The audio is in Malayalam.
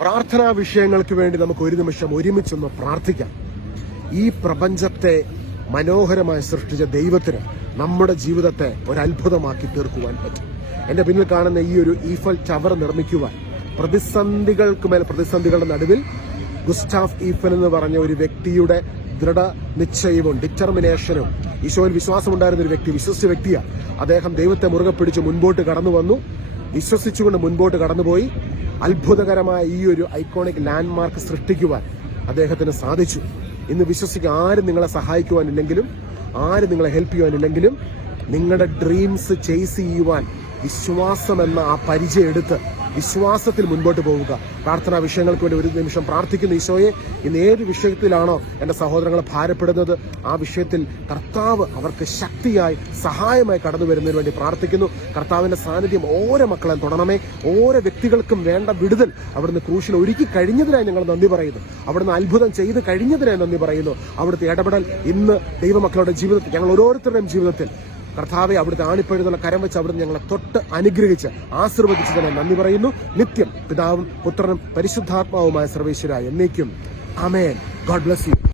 പ്രാർത്ഥനാ വിഷയങ്ങൾക്ക് വേണ്ടി നമുക്ക് ഒരു നിമിഷം ഒരുമിച്ചൊന്ന് പ്രാർത്ഥിക്കാം. ഈ പ്രപഞ്ചത്തെ മനോഹരമായി സൃഷ്ടിച്ച ദൈവത്തിന് നമ്മുടെ ജീവിതത്തെ ഒരത്ഭുതമാക്കി തീർക്കുവാൻ പറ്റും. എന്റെ പിന്നിൽ കാണുന്ന ഈ ഒരു ഈഫൽ ടവർ നിർമ്മിക്കുവാൻ പ്രതിസന്ധികൾക്ക് മേൽ പ്രതിസന്ധികളുടെ നടുവിൽ ഗുസ്റ്റാഫ് ഈഫൽ എന്ന് പറഞ്ഞ ഒരു വ്യക്തിയുടെ ദൃഢ നിശ്ചയവും ഡിറ്റർമിനേഷനും ഈശോയിൽ വിശ്വാസമുണ്ടായിരുന്ന ഒരു വ്യക്തി വിശ്വസിച്ച വ്യക്തിയാണ്. അദ്ദേഹം ദൈവത്തെ മുറുകെ പിടിച്ച് മുൻപോട്ട് കടന്നു വന്നു. വിശ്വസിച്ചുകൊണ്ട് മുൻപോട്ട് കടന്നുപോയി. അത്ഭുതകരമായ ഈ ഒരു ഐക്കോണിക് ലാൻഡ്മാർക്ക് സൃഷ്ടിക്കുവാൻ അദ്ദേഹത്തിന് സാധിച്ചു. ഇന്ന് വിശ്വസിക്കുക ആരും നിങ്ങളെ സഹായിക്കുവാനില്ലെങ്കിലും ആരും നിങ്ങളെ ഹെൽപ്പ് ചെയ്യുവാനില്ലെങ്കിലും നിങ്ങളുടെ ഡ്രീംസ് ചേസ് ചെയ്യുവാൻ വിശ്വാസം എന്ന ആ പരിചയം എടുത്ത് വിശ്വാസത്തിൽ മുൻപോട്ട് പോവുക. പ്രാർത്ഥനാ വിഷയങ്ങൾക്ക് വേണ്ടി ഒരു നിമിഷം പ്രാർത്ഥിക്കുന്ന ഈശോയെ. ഇന്ന് ഏത് വിഷയത്തിലാണോ എന്റെ സഹോദരങ്ങൾ ഭാരപ്പെടുന്നത് ആ വിഷയത്തിൽ കർത്താവ് അവർക്ക് ശക്തിയായി സഹായമായി കടന്നു വരുന്നതിന് വേണ്ടി പ്രാർത്ഥിക്കുന്നു. കർത്താവിന്റെ സാന്നിധ്യം ഓരോ മക്കളെ തുടരണമേ ഓരോ വ്യക്തികൾക്കും വേണ്ട വിടുതൽ അവിടുന്ന് ക്രൂശിൽ ഒരുക്കി കഴിഞ്ഞതിനായി ഞങ്ങൾ നന്ദി പറയുന്നു. അവിടുന്ന് അത്ഭുതം ചെയ്ത് കഴിഞ്ഞതിനായി നന്ദി പറയുന്നു. അവിടുത്തെ ഇടപെടൽ ഇന്ന് ദൈവമക്കളുടെ ജീവിതത്തിൽ ഞങ്ങൾ ഓരോരുത്തരുടെയും ജീവിതത്തിൽ കർത്താവെ അവിടുത്തെ ആണിപ്പഴുതുള്ള കരം വെച്ച് അവിടുന്ന് ഞങ്ങളെ തൊട്ട് അനുഗ്രഹിച്ച് ആശീർവദിച്ചതിനെ നന്ദി പറയുന്നു. നിത്യം പിതാവും പുത്രനും പരിശുദ്ധാത്മാവുമായ സർവേശ്വരായ എന്നേക്കും. Amen God bless you.